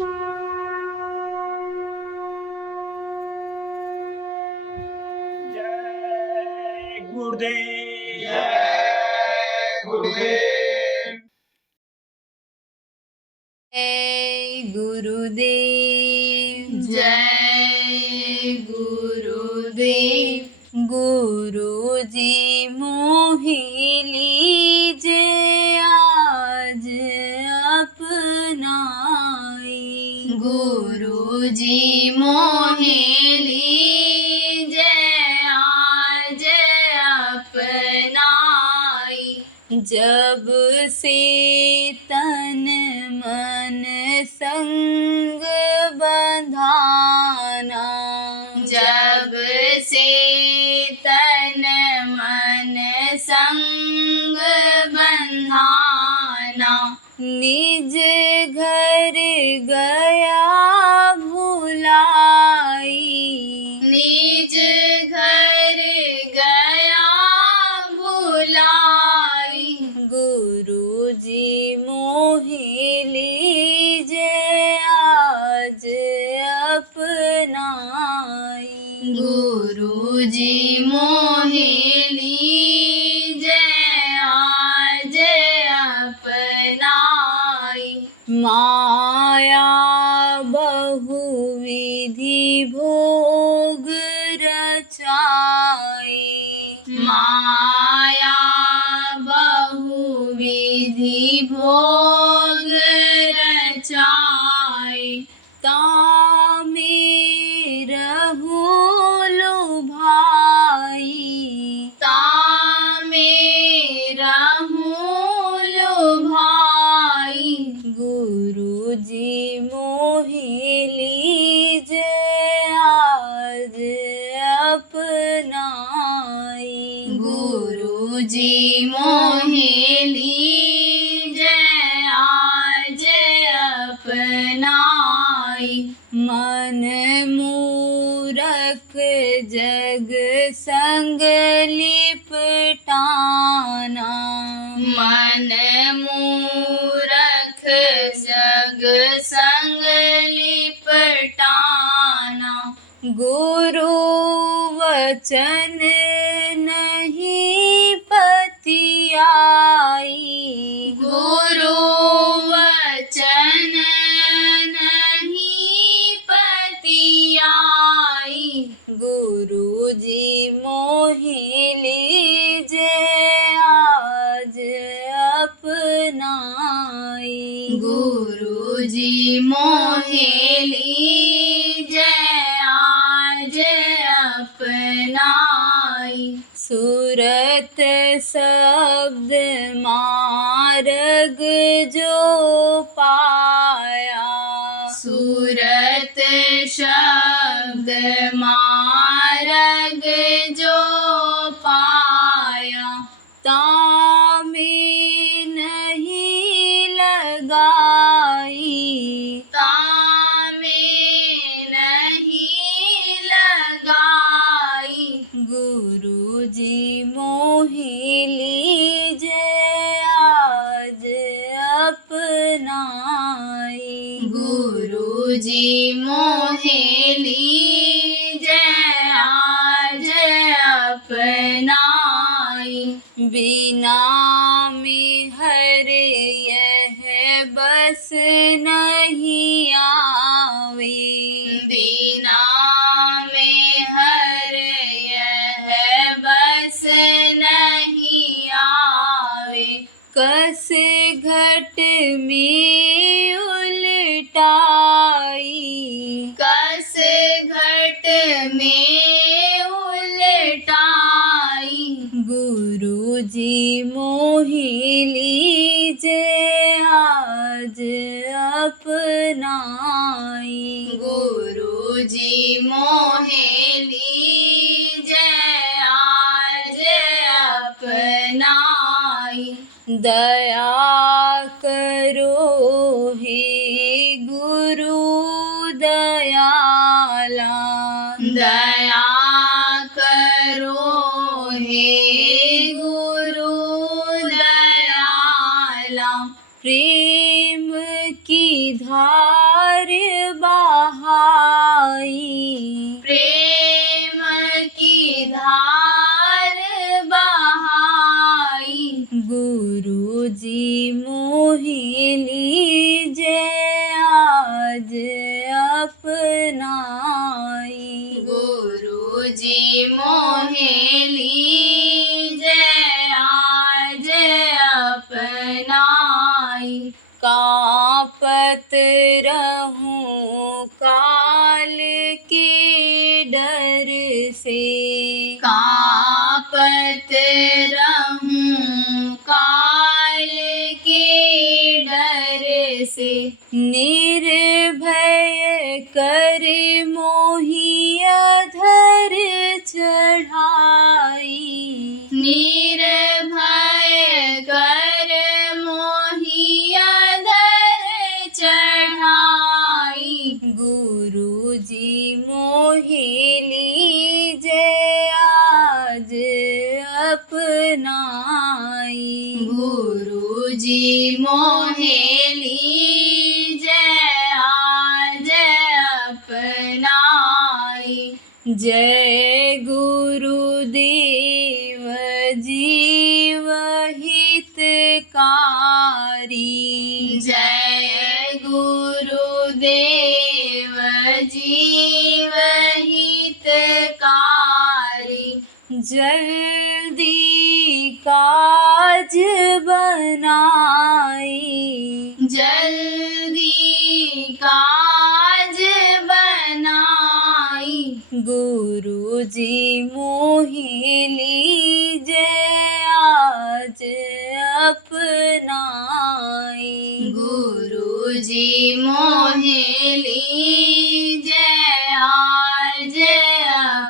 जय गुरुदेव। जय गुरुदेव। जय गुरुदेव। जय गुरुदेव। गुरुजी मोहि लीजे आज अपनाई। गुरुजी मोहि लीजे आज अपनाई। जब से तन मन संग बंधाना। जब से तन मन संग बंधाना। निज घर गया भुलाई। निज घर गया भुलाई। गुरुजी मोहि लीजे आज अपनाई। गुरुजी मोहि लीजे आज अपनाई। माया बहुविधि भोग रचाई। माया बहुविधि भोग रचाई। तामे रहूं लुभाई। तामे रहूं लुभाई। गुरुजी मोहि लीजे आज अपनाई। गुरुजी मोहि लीजे आज अपनाई। मन मूरख जग संग लिपटाना। मन मूरख जग संग लिपटाना। गुरु वचन नहीं पतियाई। गुरु वचन नहीं पतियाई। गुरुजी मोहि लीजे आज अपनाई। गुरुजी मोहि लीजे आज अपनाई। सुरत शब्द मार्ग जो पाया। सुरत शब्द मार्ग जो पाया। तामे नहीं लगाई। तामे नहीं लगाई। गुरुजी मोहि लीजे आज अपनाई। गुरुजी मोहि लीजे आज अपनाई। बिना में हर यह बस नहीं आवे। बिना में हर यह बस नहीं आवे। कस घट में उलटाई। कस घट में उलटाई। गुरुजी मोहि लीजे आज अपनाई। गुरुजी मोहि लीजे आज अपनाई। दया करो हे गुरु दयाला। दया करो हे गुरु दयाला। प्रेम की धारा धार बहाई, प्रेम की धार बहाई, गुरु जी मोहि लीजे आज अपनाई, गुरु जी मोहि लीजे आज अपनाई, कांपत रहूं काल के डर से, कांपत रहूं काल के डर से, निर्भय कर मोहि अधर चढ़ाई, निर्भय कर मोहि अधर चढ़ाई, गुरु जी मोहि लीजे आज अपनाई, गुरु जी मोहि लीजे आज अपनाई, जय गुरुदेव जीव हितकारी, जय गुरुदेव जीव हितकारी, जल्दी काज बनाई, जल्दी काज बनाई, गुरु जी मोहि लीजे आज अपनाई, गुरु जी मोहि लीजे आज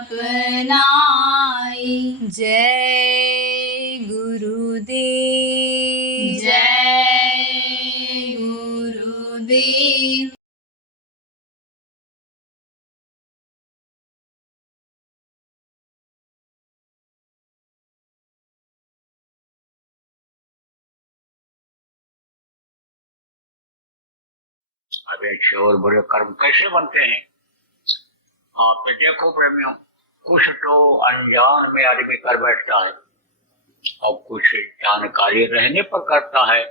अपनाई, जय गुरुदेव, जय गुरुदेव। अब अच्छे और बुरे कर्म कैसे बनते हैं? आप देखो प्रेमियों, कुछ तो अनजान में आदमी कर बैठता है और कुछ जानकारी रहने पर करता है।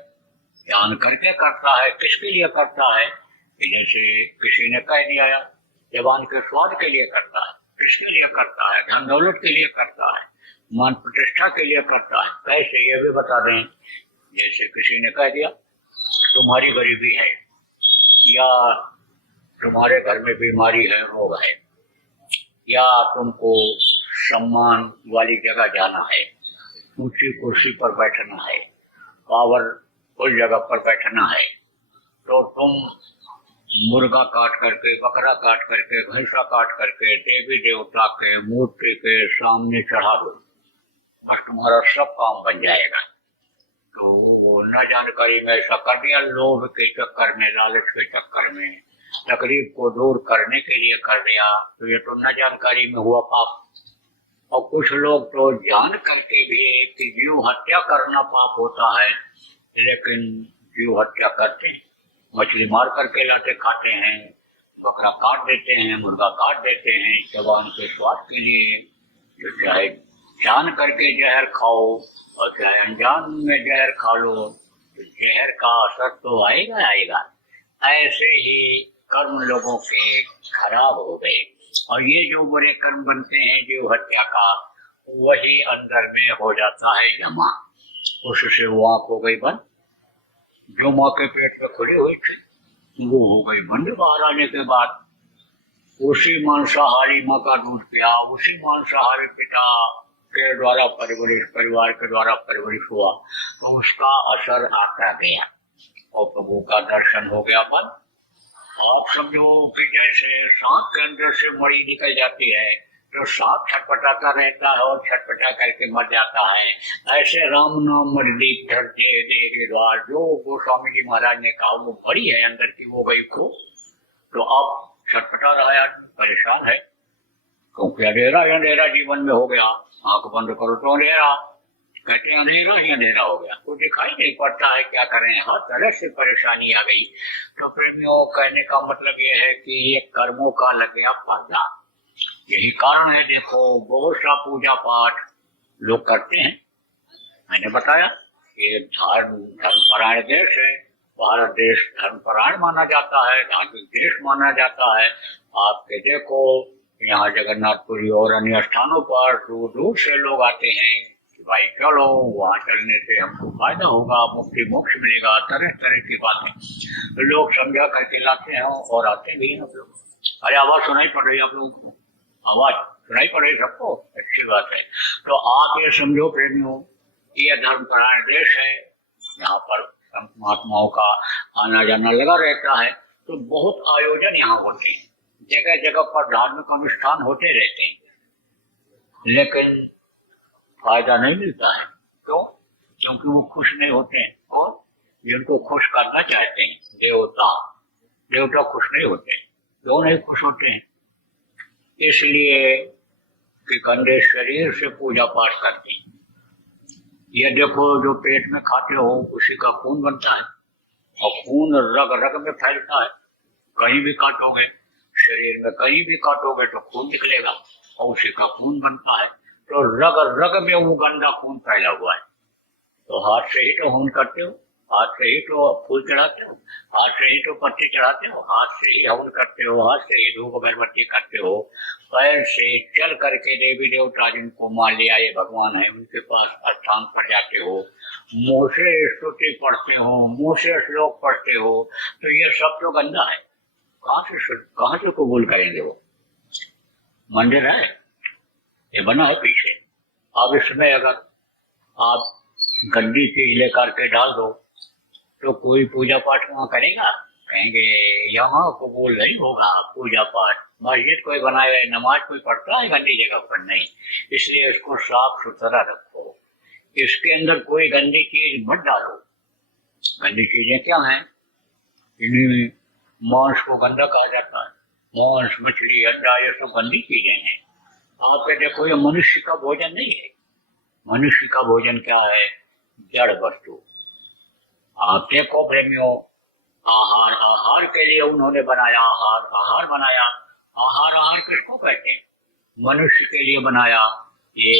जान करके करता है, किसके लिए करता है? जैसे किसी ने कह दिया जबान के स्वाद के लिए करता है, किसके लिए करता है? धन दौलत के लिए करता है, मान प्रतिष्ठा के लिए करता है। कैसे, ये भी बता दें। जैसे किसी ने कह दिया तुम्हारी गरीबी है, या तुम्हारे घर में बीमारी है, रोग है, या तुमको सम्मान वाली जगह जाना है, ऊंची कुर्सी पर बैठना है, पावरफुल जगह पर बैठना है, तो तुम मुर्गा काट करके, बकरा काट करके, भैंसा काट करके देवी देवता के मूर्ति के सामने चढ़ा दो, बस तुम्हारा सब काम बन जाएगा। तो वो न जानकारी में ऐसा कर दिया, लोभ के चक्कर में, लालच के चक्कर में, तकलीफ को दूर करने के लिए कर दिया, तो ये तो न जानकारी में हुआ पाप। और कुछ लोग तो जान करके भी कि जीव हत्या करना पाप होता है, लेकिन जीव हत्या करते, मछली मार करके लाते खाते हैं, बकरा काट देते हैं, मुर्गा काट देते हैं जबान के स्वाद के लिए। तो चाहे जान करके जहर खाओ और चाहे अनजान में जहर खा लो, तो जहर का असर तो आएगा आएगा। ऐसे ही कर्म लोगों के खराब हो गए, और ये जो बुरे कर्म बनते हैं जीव हत्या का, वही अंदर में हो जाता है जमा। उससे वो आँख हो गई बंद, जो माँ के पेट में खुली हुई थी वो हो गई बंद। बाहर आने के बाद उसी मांसाहारी माँ का दूध पिया, उसी मांसाहारी पिता के द्वारा परवरिश, परिवार के द्वारा परवरिश हुआ, तो उसका असर आता गया और प्रभु का दर्शन हो गया बंद। आप समझो कि जैसे सांप के अंदर से मणि निकल जाती है तो सांप छटपटाता रहता है और छटपटा करके मर जाता है, ऐसे राम नाम दीप धरते दे द्वार, जो गोस्वामी जी महाराज ने कहा वो बड़ी है अंदर की, वो गई खो। तो अब छटपटा रहा है, परेशान है, क्योंकि अंधेरा अंधेरा जीवन में हो गया। आंख बंद करो तो अंधेरा, कहते हैं अंधेरा ही अंधेरा हो गया, कुछ दिखाई नहीं पड़ता है, क्या करें, हर तरह से परेशानी आ गई। तो प्रेमियों, कहने का मतलब ये है कि ये कर्मों का लग गया पर्दा। यही कारण है, देखो बहुत सा पूजा पाठ लोग करते हैं। मैंने बताया ये धर्मपरायण देश है, भारत देश धर्मपरायण माना जाता है, धार्मिक देश माना जाता है। आपके देखो यहाँ जगन्नाथपुरी और अन्य स्थानों पर दूर दूर से लोग आते हैं कि भाई चलो, वहाँ चलने से हमको फायदा होगा, मुक्ति मोक्ष मिलेगा, तरह तरह की बातें लोग समझा करके लाते हैं और आते भी हैं। लोग अरे आवाज सुनाई पड़ रही है आप लोगों को? आवाज सुनाई पड़ रही सबको? अच्छी बात है। तो आप ये समझो प्रेमियों, ये धर्मपरायण देश है, यहाँ पर संत महात्माओं का आना जाना लगा रहता है। तो बहुत आयोजन यहाँ होते हैं, जगह जगह पर धार्मिक अनुष्ठान होते रहते हैं, लेकिन फायदा नहीं मिलता है। क्यों? क्योंकि वो खुश नहीं होते हैं, और जिनको खुश करना चाहते हैं देवता खुश नहीं होते। क्यों नहीं खुश होते हैं? इसलिए कि गंदे शरीर से पूजा पाठ करते हैं। ये देखो, जो पेट में खाते हो उसी का खून बनता है, और खून रग रग में फैलता है। कहीं भी काटोगे, शरीर में कहीं भी काटोगे तो खून निकलेगा, और उसी का खून बनता है। तो रग रग में वो गंदा खून फैला हुआ है। तो हाथ से ही तो हवन करते हो, हाथ से ही तो फूल चढ़ाते हो, हाथ से ही तो पत्ते चढ़ाते हो, हाथ से ही हवन करते हो, हाथ से ही धूप अगरबत्ती करते हो। पैर से चल करके देवी देवता जिनको मान लिया ये भगवान है, उनके पास स्थान पर जाते हो, मुंह से स्तुति पढ़ते हो, मुंह से श्लोक पढ़ते हो। तो ये सब तो गंदा है, कहाँ से कबूल करेंगे वो? मंदिर है, ये बना है पीछे। अब इसमें अगर आप गंदी चीज लेकर के डाल दो तो कोई पूजा पाठ वहाँ करेगा? कहेंगे यहाँ कबूल नहीं होगा पूजा पाठ। मस्जिद कोई बनाए, नमाज कोई पढ़ता है गंदी जगह पर? नहीं। इसलिए इसको साफ सुथरा रखो, इसके अंदर कोई गंदी चीज मत डालो। गंदी चीजें क्या हैं? इन्हीं मांस को गंदा कहा जाता है। मांस, मछली, अंडा, ये सब गंदी चीजें हैं। आप देखो, ये मनुष्य का भोजन नहीं है। मनुष्य का भोजन क्या है? जड़ वस्तु। आप देखो प्रेमियों, आहार के लिए उन्होंने बनाया, आहार बनाया। आहार किसको कहते हैं? मनुष्य के लिए बनाया। ये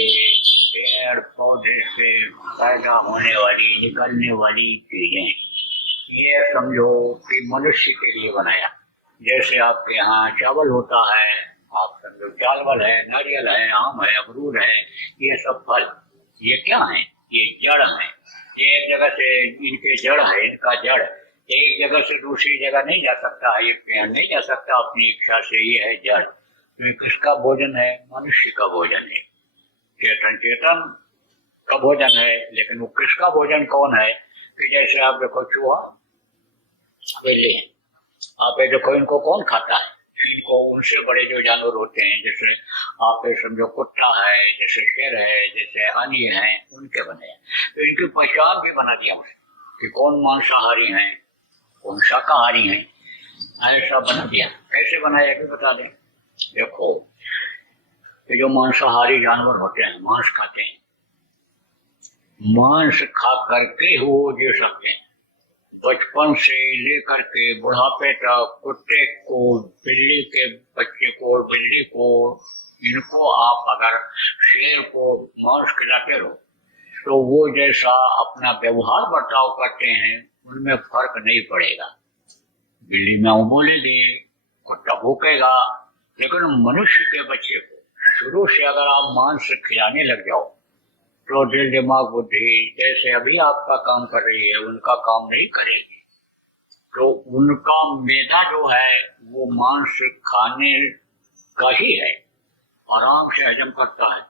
पेड़ पौधे से पैदा होने वाली, निकलने वाली चीजें, ये समझो कि मनुष्य के लिए बनाया। जैसे आपके यहाँ चावल होता है, आप समझो चावल है, नारियल है, आम है, अमरूद है, ये सब फल, ये क्या है? ये जड़ है। ये एक जगह से इनके जड़ है, इनका जड़ एक जगह से दूसरी जगह नहीं जा सकता है, ये पेड़ नहीं जा सकता अपनी इच्छा से, ये है जड़। तो ये किसका भोजन है? मनुष्य का भोजन है। चेतन का भोजन है, लेकिन वो किसका भोजन कौन है? कि जैसे आप देखो चूहा, बिल्ली, आप देखो इनको कौन खाता है? इनको उनसे बड़े जो जानवर होते हैं, जैसे आप समझो कुत्ता है, जैसे शेर है, जैसे अन्य है, उनके बने हैं। तो इनकी पहचान भी बना दिया उसे कि कौन मांसाहारी है, कौन शाकाहारी है, ऐसा बना दिया। कैसे बनाया भी बता दें। देखो, ये जो मांसाहारी जानवर होते हैं, मांस खाते हैं, मांस खा करके वो जी सकते हैं। बचपन से लेकर के बुढ़ापे तक कुत्ते को, बिल्ली के बच्चे को, बिल्ली को, इनको आप अगर शेर को मांस खिलाते रहो तो वो जैसा अपना व्यवहार बर्ताव करते हैं उनमें फर्क नहीं पड़ेगा। बिल्ली में बोलेगी, कुत्ता भूकेगा, लेकिन मनुष्य के बच्चे को शुरू से अगर आप मांस खिलाने लग जाओ तो दिल दिमाग बुद्धि जैसे अभी आपका काम कर रही है उनका काम नहीं करेगी। तो उनका मैदा जो है वो मांस खाने का ही है, आराम से हजम करता है,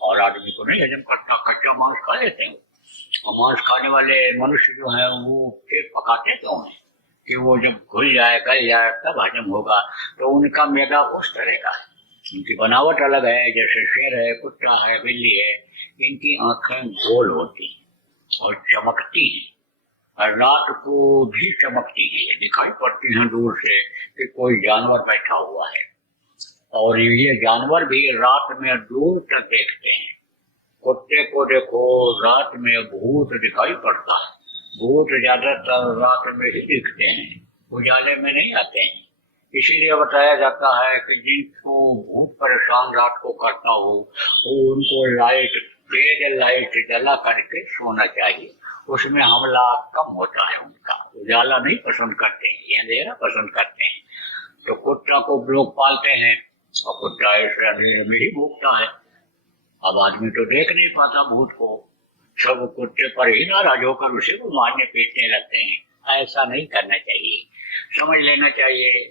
और आदमी को नहीं हजम करता। कच्चा मांस खा लेते हैं, और मांस खाने वाले मनुष्य जो है वो फिर पकाते क्यों हैं कि वो जब घुल जाए, गल जाए, तब हजम होगा। तो उनका मैदा उस तरह का है, इनकी बनावट अलग है। जैसे शेर है, कुत्ता है, बिल्ली है, इनकी आंखें गोल होती हैं और चमकती हैं, और रात को भी चमकती हैं, ये दिखाई पड़ती हैं दूर से कि कोई जानवर बैठा हुआ है। और ये जानवर भी रात में दूर तक देखते हैं, कुत्ते को देखो रात में भूत दिखाई पड़ता है, भूत ज्यादातर रात में ही दिखते हैं, उजाले में नहीं आते हैं। इसीलिए बताया जाता है कि जिनको भूत परेशान रात को करता हो वो उनको लाइट, तेज लाइट जला करके सोना चाहिए, उसमें हमला कम होता है उनका। उजाला नहीं पसंद करते हैं, अंधेरा पसंद करते हैं। तो कुत्ता को लोग पालते हैं और कुत्ता ऐसे अंधेरे में ही भूखता है। अब आदमी तो देख नहीं पाता भूत को, सब कुत्ते पर ही नाराज होकर उसे को मारने पीटने लगते हैं। ऐसा नहीं करना चाहिए, समझ लेना चाहिए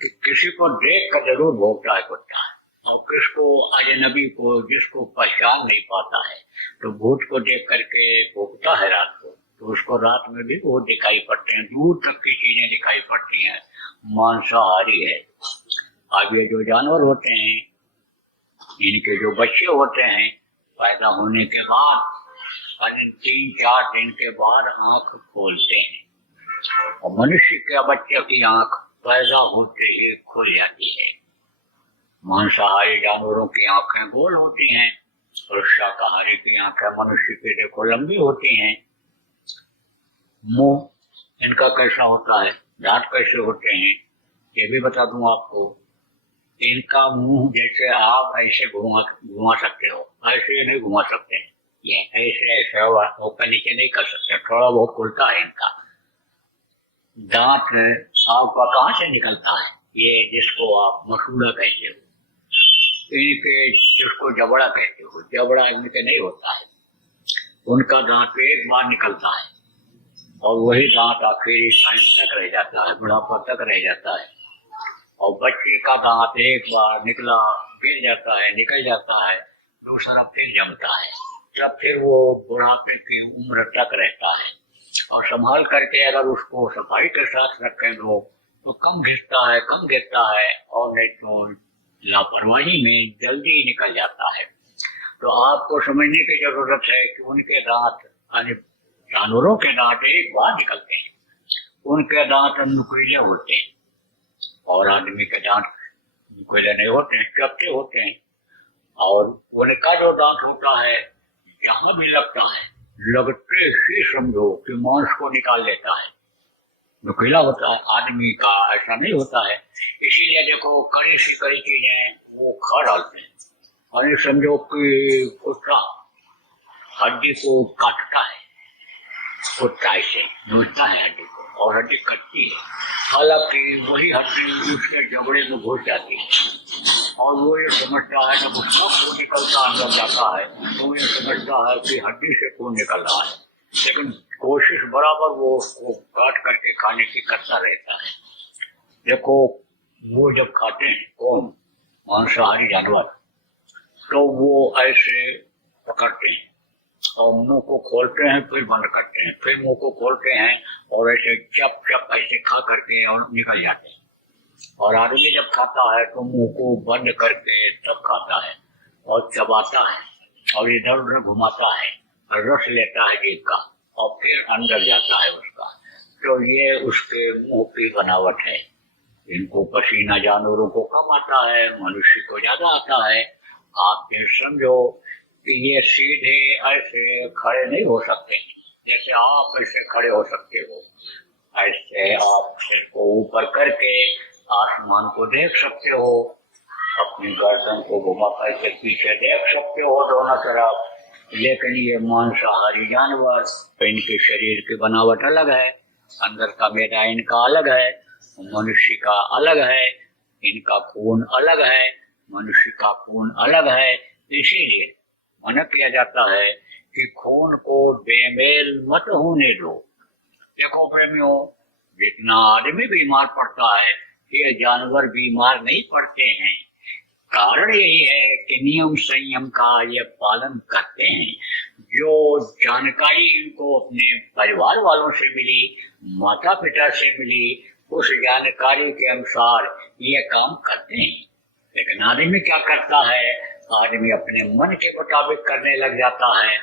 कि किसी को देख कर जरूर भोगता है कुत्ता, और किसको अजनबी को जिसको पहचान नहीं पाता है तो भूत को देख करके भोगता है रात को, तो उसको रात में भी भूत दिखाई पड़ते हैं, दूर तक की चीजें दिखाई पड़ती हैं, मांसाहारी है। अब ये जो जानवर होते हैं, इनके जो बच्चे होते हैं पैदा होने के बाद 3-4 दिन के बाद आंख खोलते हैं, और मनुष्य के बच्चे की आंख पैदा होते ही खुल जाती है। मांसाहारी जानवरों की आंखें गोल होती हैं और शाकाहारी की आंखें मनुष्य की देखो लंबी होती हैं। मुंह इनका कैसा होता है, दांत कैसे होते हैं, ये भी बता दूं आपको। इनका मुंह जैसे आप ऐसे घुमा सकते हो, ऐसे नहीं घुमा सकते, ये ऐसे ऐसे ऊपर नीचे नहीं कर सकते, थोड़ा बहुत खुलता है इनका। दांत आपका कहाँ से निकलता है, ये जिसको आप मसूड़ा कहते हो, इनके जिसको जबड़ा कहते हो, जबड़ा इनके नहीं होता है, उनका दांत एक बार निकलता है और वही दांत आखिरी टाइम तक रह जाता है, बुढ़ापा तक रह जाता है। और बच्चे का दांत एक बार निकला, गिर जाता है, निकल जाता है, दूसरा फिर जमता है, तब फिर वो बुढ़ापे की उम्र तक रहता है। और संभाल करके अगर उसको सफाई के साथ रखें लोग तो कम घिसता है, कम गिरता है, और नहीं तो लापरवाही में जल्दी निकल जाता है। तो आपको समझने की जरूरत है कि उनके दांत, यानी जानवरों के दांत एक बार निकलते हैं, उनके दांत नुकीले होते हैं, और आदमी के दांत नुकीले नहीं होते हैं, चपटे होते हैं। और उनका जो दांत होता है जहां भी लगता है, लगते ही समझो कि मांस को निकाल लेता है, नुकीला होता है। आदमी का ऐसा नहीं होता है। इसीलिए देखो कड़ी सी कड़ी चीजें वो खा डालते हैं, और समझो कि कुत्ता हड्डी को काटता है, कुत्ता ऐसे नोचता है हड्डी को, और हड्डी कटती है, हालांकि वही हड्डी उसके जबड़े में घुस जाती है, और वो ये समझता है जब उसका खून निकलता अंदर जाता है तो वो ये समझता है कि हड्डी से खून निकल रहा है, लेकिन कोशिश बराबर वो उसको काट करके खाने की करता रहता है। देखो वो जब खाते हैं कौन, मांसाहारी जानवर, तो वो ऐसे पकड़ते हैं और मुंह को खोलते हैं, फिर बंद करते हैं, फिर मुंह को खोलते हैं और ऐसे चप चप ऐसे खा करके और निकल जाते हैं। और आदमी जब खाता है तो मुंह को बंद करके तब खाता है और चबाता है और इधर उधर घुमाता है और रस लेता है जीभ का और फिर अंदर जाता है उसका। तो ये उसके मुंह की बनावट है। इनको पसीना जानवरों को कम आता है, मनुष्य को ज्यादा आता है। आप ये समझो कि ये सीधे ऐसे खड़े नहीं हो सकते, जैसे आप ऐसे खड़े हो सकते हो, ऐसे आप इसको ऊपर करके आसमान को देख सकते हो, अपनी गर्दन को घुमा करके पीछे देख सकते हो दोनों तरफ। लेकिन ये मांसाहारी जानवर, इनके शरीर की बनावट अलग है, अंदर का मैदा इनका अलग है, मनुष्य का अलग है, इनका खून अलग है, मनुष्य का खून अलग है। इसीलिए मना किया जाता है कि खून को बेमेल मत होने दो। देखो प्रेमियों, जितना आदमी बीमार पड़ता है ये जानवर बीमार नहीं पड़ते हैं। कारण यही है कि नियम संयम का ये पालन करते हैं। जो जानकारी इनको अपने परिवार वालों से मिली, माता पिता से मिली, उस जानकारी के अनुसार ये काम करते हैं। लेकिन आदमी क्या करता है, आदमी अपने मन के मुताबिक करने लग जाता है,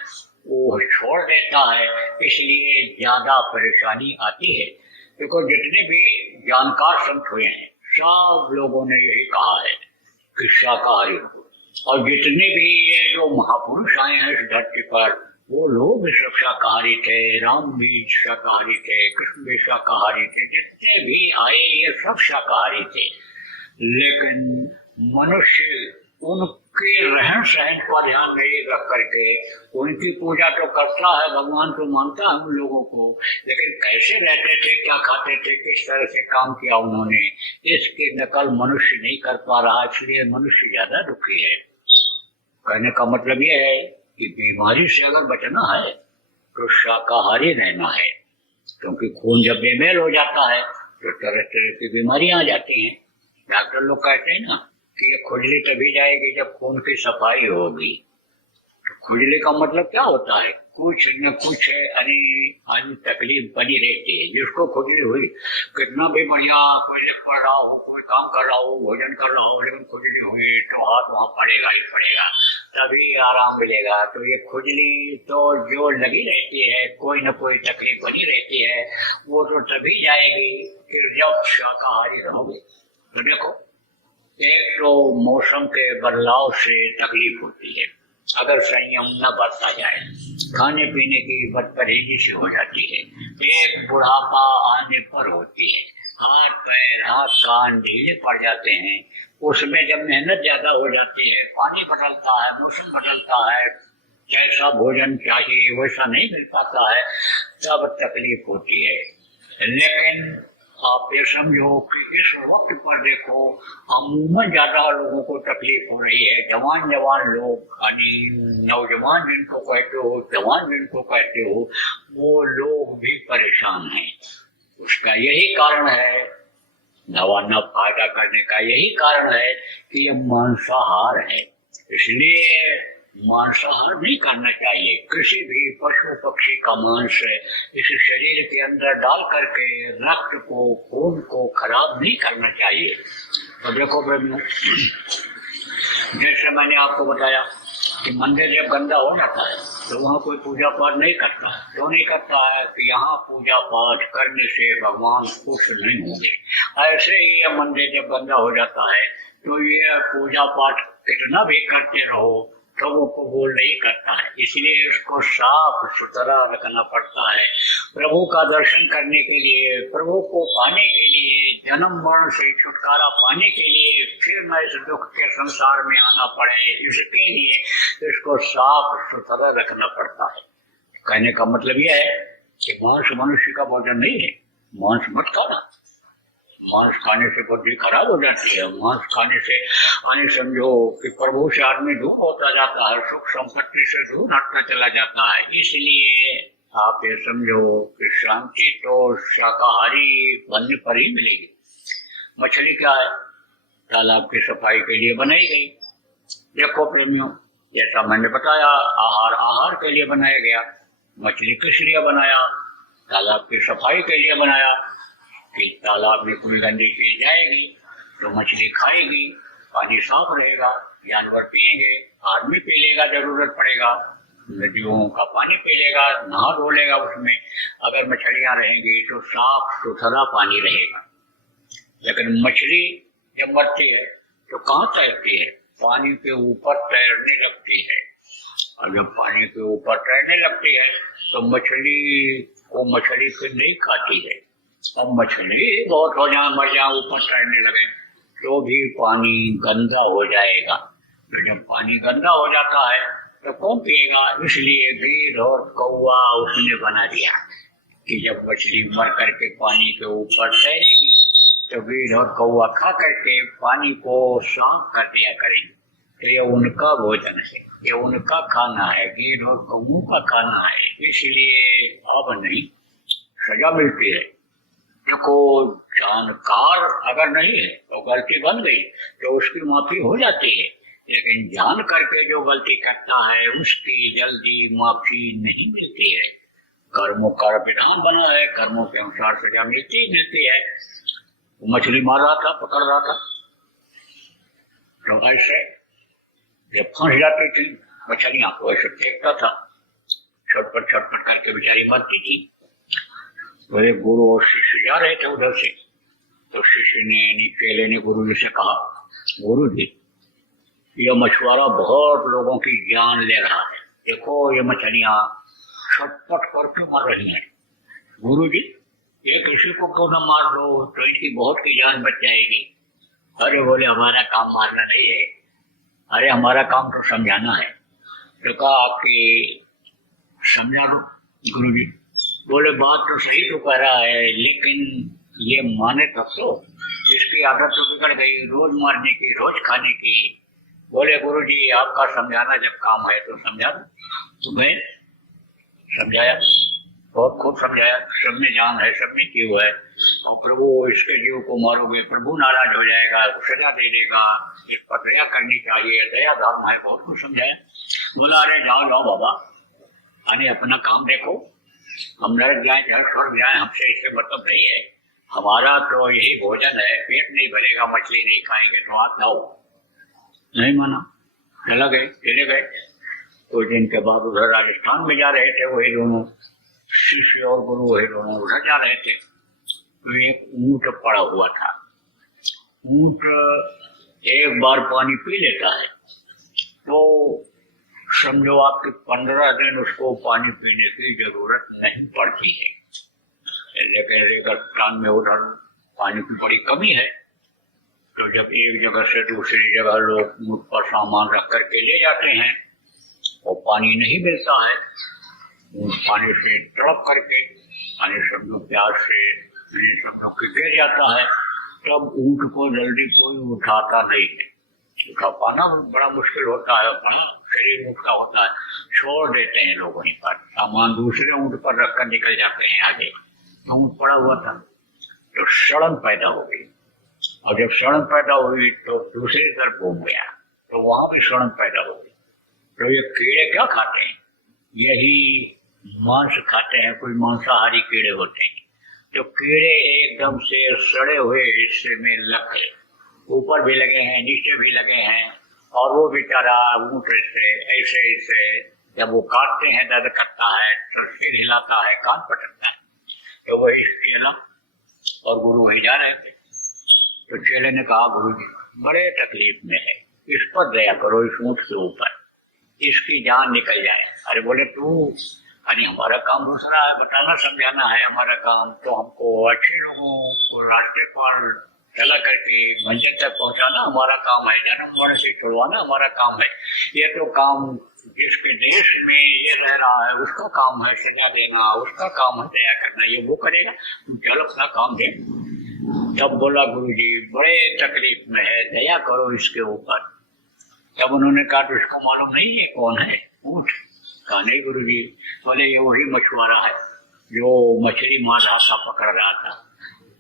वो छोड़ देता है, इसलिए ज्यादा परेशानी आती है। देखो जितने भी जानकार संत हुए हैं सब लोगों ने यही कहा है कि शाकाहारी हो, और जितने भी ये जो महापुरुष आए हैं इस धरती पर, वो लोग भी सब शाकाहारी थे। राम भी शाकाहारी थे, कृष्ण भी शाकाहारी थे, जितने भी आए ये सब शाकाहारी थे। लेकिन मनुष्य उनके रहन सहन पर ध्यान नहीं रख करके उनकी पूजा तो करता है, भगवान को मानता है उन लोगों को, लेकिन कैसे रहते थे, क्या खाते थे, किस तरह से काम किया उन्होंने, इसकी नकल मनुष्य नहीं कर पा रहा, इसलिए मनुष्य ज्यादा दुखी है। कहने का मतलब यह है कि बीमारी से अगर बचना है तो शाकाहारी रहना है, क्योंकि खून जब बेमेल हो जाता है तो तरह तरह की बीमारियां आ जाती हैं। डॉक्टर लोग कहते हैं ना कि ये खुजली तभी जाएगी जब खून की सफाई होगी। खुजली का मतलब क्या होता है? कुछ न कुछ है, अरे तकलीफ बनी रहती है। जिसको खुजली हुई, कितना भी बढ़िया कोई लिख पढ़ रहा हो, कोई काम कर रहा हो, भोजन कर रहा हो, लेकिन खुजली हुई तो हाथ वहां पड़ेगा ही पड़ेगा, तभी आराम मिलेगा। तो ये खुजली तो जो लगी रहती है, कोई न कोई तकलीफ बनी रहती है, वो तो तभी जाएगी फिर जब शाकाहारी रहोगे। तो देखो, एक तो मौसम के बदलाव से तकलीफ होती है, अगर संयम न बरता जाए, खाने पीने की बदपरहेजी से हो जाती है। एक बुढ़ापा आने पर होती है, हाथ पैर हाथ कान ढीले पड़ जाते हैं, उसमें जब मेहनत ज्यादा हो जाती है, पानी बदलता है, मौसम बदलता है, जैसा भोजन चाहिए वैसा नहीं मिल पाता है, तब तकलीफ होती है। लेकिन आप ये समझो कि इस वक्त पर देखो, अमूमन ज्यादा लोगों को तकलीफ हो रही है। जवान लोग, यानी नौजवान जिनको कहते हो, जवान जिनको कहते हो, वो लोग भी परेशान हैं। उसका यही कारण है, दवा न फायदा करने का यही कारण है कि ये मांसाहार है। इसलिए मांसाहार नहीं करना चाहिए। किसी भी पशु पक्षी का मांस इस शरीर के अंदर डाल करके रक्त को, खून को खराब नहीं करना चाहिए। तो देखो प्रेमियों, जैसे मैंने आपको बताया कि मंदिर जब गंदा हो जाता है तो वहाँ कोई पूजा पाठ नहीं करता है। क्यों नहीं करता है? कि यहाँ पूजा पाठ करने से भगवान खुश नहीं होंगे। ऐसे ही ये मंदिर जब गंदा हो जाता है तो ये पूजा पाठ कितना भी करते रहो तो वो कबूल नहीं करता है। इसलिए इसको साफ सुथरा रखना पड़ता है। प्रभु का दर्शन करने के लिए, प्रभु को पाने के लिए, जन्म मरण से छुटकारा पाने के लिए, फिर न इस दुख के संसार में आना पड़े, इसके लिए इसको साफ सुथरा रखना पड़ता है। कहने का मतलब यह है कि मांस मनुष्य का भोजन नहीं है। मांस मत खाना। मांस खाने से बुद्धि खराब हो जाती है। मांस खाने से समझो कि प्रभु से आदमी दूर होता जाता है, सुख संपत्ति से दूर हटता चला जाता है। इसलिए आप ये समझो कि शांति तो शाकाहारी बनने पर ही मिलेगी। मछली क्या है? तालाब की सफाई के लिए बनाई गई। देखो प्रेमियों, जैसा मैंने बताया, आहार के लिए बनाया गया। मछली किस लिए बनाया? तालाब की सफाई के लिए बनाया कि तालाब में कोई गंदी चीज जाएगी तो मछली खाएगी, पानी साफ रहेगा, जानवर पिएंगे, आदमी पी लेगा, जरूरत पड़ेगा, नदियों का पानी पी लेगा, नहा धो लेगा। उसमें अगर मछलियां रहेंगी तो साफ सुथरा पानी रहेगा। लेकिन मछली जब मरती है तो कहाँ तैरती है? पानी के ऊपर तैरने लगती है। और जब पानी के ऊपर तैरने लगती है तो मछली को मछली फिर नहीं खाती है। अब मछली बहुत हो जाए, मर जाए, ऊपर तैरने लगे तो भी पानी गंदा हो जाएगा। तो जब पानी गंदा हो जाता है तो कौन पिएगा? इसलिए गीध और कौवा उसने बना दिया कि जब मछली मर करके पानी के ऊपर तैरेगी तो गीध और कौवा खा करके पानी को साफ कर दिया करेंगे। तो ये उनका भोजन है, ये उनका खाना है, गीध और कौवों का खाना है। इसलिए अब नहीं, सजा मिलती है। को जानकार अगर नहीं है तो गलती बन गई तो उसकी माफी हो जाती है, लेकिन जान करके जो गलती करता है उसकी जल्दी माफी नहीं मिलती है। कर्मों का विधान बना है, कर्मों के अनुसार सजा मिलती है। मछली मार रहा था, पकड़ रहा था, तो ऐसे जब फंस जाती थी मछलियां को ऐसे फेंकता था, छटपट करके बेचारी मरती थी। तो एक गुरु और शिष्य जा रहे थे उधर से, तो शिष्य ने चेले ने गुरु जी से कहा, गुरु जी यह मछुआरा बहुत लोगों की जान ले रहा है। देखो ये मछलियां छटपट करके मर रही हैं। गुरु जी ये किसी को क्यों न मार दो तो इनकी बहुत की जान बच जाएगी। अरे बोले हमारा काम मारना नहीं है, अरे हमारा काम तो समझाना है। तो कहा कि समझा दो गुरु जी। बोले बात तो सही तो कह रहा है, लेकिन ये माने तब तो, इसकी आदत तो बिगड़ गई रोज मारने की, रोज खाने की। बोले गुरु जी आपका समझाना जब काम है तो समझा दो। तो गए समझाया, बहुत खूब समझाया। सब में जान है, सब में जीव है, और प्रभु इसके जीव को मारोगे प्रभु नाराज हो जाएगा, सजा दे देगा, इस पर दया करनी चाहिए, दया धर्म है, बहुत कुछ समझाया। बोला अरे जाओ जाओ बाबा, अरे अपना काम देखो, हम नरक जाए चाहे स्वर्ग जाए हमसे इससे मतलब नहीं है, हमारा तो यही भोजन है, पेट नहीं भरेगा मछली नहीं खाएंगे तो आप लाओ। नहीं माना, चला गए, चले गए। कुछ दिन के बाद उधर राजस्थान में जा रहे थे वही दोनों शिष्य और गुरु, वही दोनों उधर जा रहे थे। तो एक ऊंट पड़ा हुआ था। ऊंट एक बार पानी पी लेता है तो समझो आपके 15 दिन उसको पानी पीने की जरूरत नहीं पड़ती है। लेकिन रेगिस्तान में उधर पानी की बड़ी कमी है, तो जब एक जगह से दूसरी जगह लोग ऊंट पर सामान रख करके ले जाते हैं और पानी नहीं मिलता है, पानी से तड़प करके, पानी समझो प्यास से समझो कि गिर जाता है, तब ऊंट को जल्दी कोई उठाता नहीं है। उठा पाना बड़ा मुश्किल होता है, बड़ा शरीर ऊंट का होता है, छोड़ देते हैं लोग वहीं पर, सामान दूसरे ऊंट पर रखकर निकल जाते हैं आगे। तो ऊंट पड़ा हुआ था तो सड़न पैदा हो गई, और जब सड़न पैदा हुई तो दूसरी तरफ घूम गया, तो वहां भी सड़न पैदा हो गई। तो ये कीड़े क्या खाते हैं? यही मांस खाते हैं, कोई मांसाहारी कीड़े होते हैं। तो कीड़े एकदम से सड़े हुए हिस्से में लग गए, ऊपर भी लगे हैं नीचे भी लगे हैं, और वो बेचारा ऊंट से ऐसे ऐसे जब वो काटते हैं दर्द करता है, तो सिर हिलाता है, कान पटकता है। तो वही चेला और गुरु वही जा रहे थे। तो चेले ने कहा गुरु जी बड़े तकलीफ में है, इस पर दया करो, इस ऊंट के ऊपर, इसकी जान निकल जाए। अरे बोले तू, अरे हमारा काम दूसरा है, बताना समझाना है हमारा काम, तो हमको अच्छे लोगों को रास्ते पर चला करके मंजिल तक पहुंचाना हमारा काम है, जन्म मरण से छुड़वाना हमारा काम है। ये तो काम जिसके देश में ये रह रहा है उसका काम है सजा देना, उसका काम है दया करना, ये वो करेगा, तुम चलो अपना काम दे। तब बोला गुरु जी बड़े तकलीफ में है, दया करो इसके ऊपर। तब उन्होंने कहा तो इसको मालूम नहीं है कौन है ऊंट? कहा नहीं गुरु जी। बोले ये वही मछुआरा है जो मछली मार रहा था, पकड़ रहा था,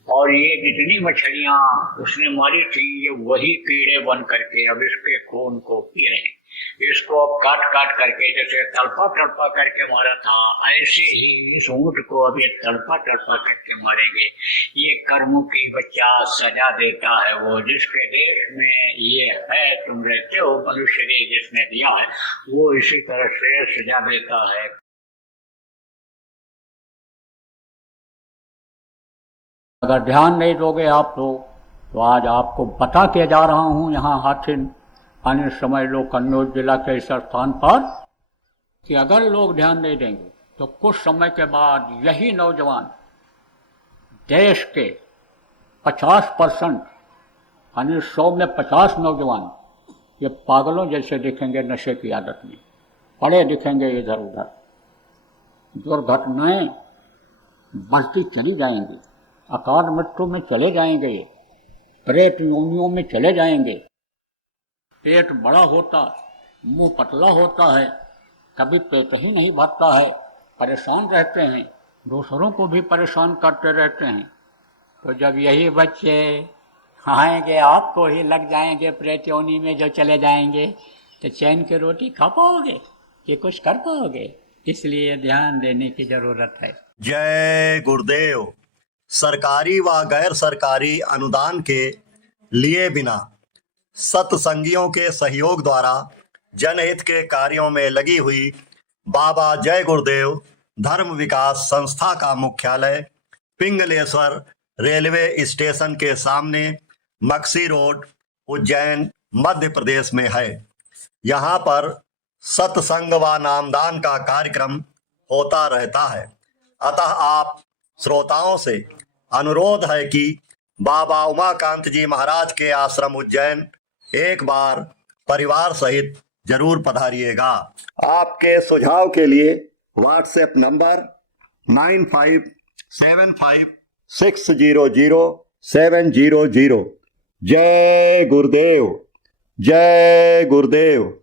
और ये जितनी मछलियां उसने मारी थी ये वही कीड़े बन करके अब इसके खून को पी रहे हैं। इसको अब काट काट करके जैसे तड़पा तड़पा करके मारा था, ऐसे ही इस ऊंट को अब ये तड़पा तड़पा करके मारेंगे। ये कर्मों की बच्चा सजा देता है, वो जिसके देश में ये है तुम रहते हो, मनुष्य ने जिसने दिया है वो इसी तरह से सजा देता है। अगर ध्यान नहीं दोगे आप लोग तो आज आपको बता के जा रहा हूँ यहाँ हाथिन आने समय लोग कन्नौज जिला के इस स्थान पर, कि अगर लोग ध्यान नहीं देंगे तो कुछ समय के बाद यही नौजवान देश के 50% यानी 100 में 50 नौजवान ये पागलों जैसे दिखेंगे, नशे की आदत में पड़े दिखेंगे इधर उधर। दुर्घटनाएं बढ़ती चली जाएंगी, अकाल मृत्यु में चले जाएंगे, प्रेत योनियों में चले जाएंगे। पेट बड़ा होता, मुंह पतला होता है, कभी पेट ही नहीं भरता है, परेशान रहते हैं, दूसरों को भी परेशान करते रहते हैं। तो जब यही बच्चे आएंगे आपको ही लग जाएंगे प्रेत योनि में जो चले जाएंगे, तो चैन की रोटी खा पाओगे कि कुछ कर पाओगे? इसलिए ध्यान देने की जरूरत है। जय गुरुदेव। सरकारी व गैर सरकारी अनुदान के लिए बिना सत्संगियों के सहयोग द्वारा जनहित के कार्यों में लगी हुई बाबा जय गुरुदेव धर्म विकास संस्था का मुख्यालय पिंगलेश्वर रेलवे स्टेशन के सामने मक्सी रोड, उज्जैन, मध्य प्रदेश में है। यहाँ पर सत्संग व नामदान का कार्यक्रम होता रहता है। अतः आप श्रोताओं से अनुरोध है कि बाबा उमाकांत जी महाराज के आश्रम उज्जैन एक बार परिवार सहित जरूर पधारिएगा। आपके सुझाव के लिए व्हाट्सएप नंबर 9575600700। जय गुरुदेव, जय गुरुदेव।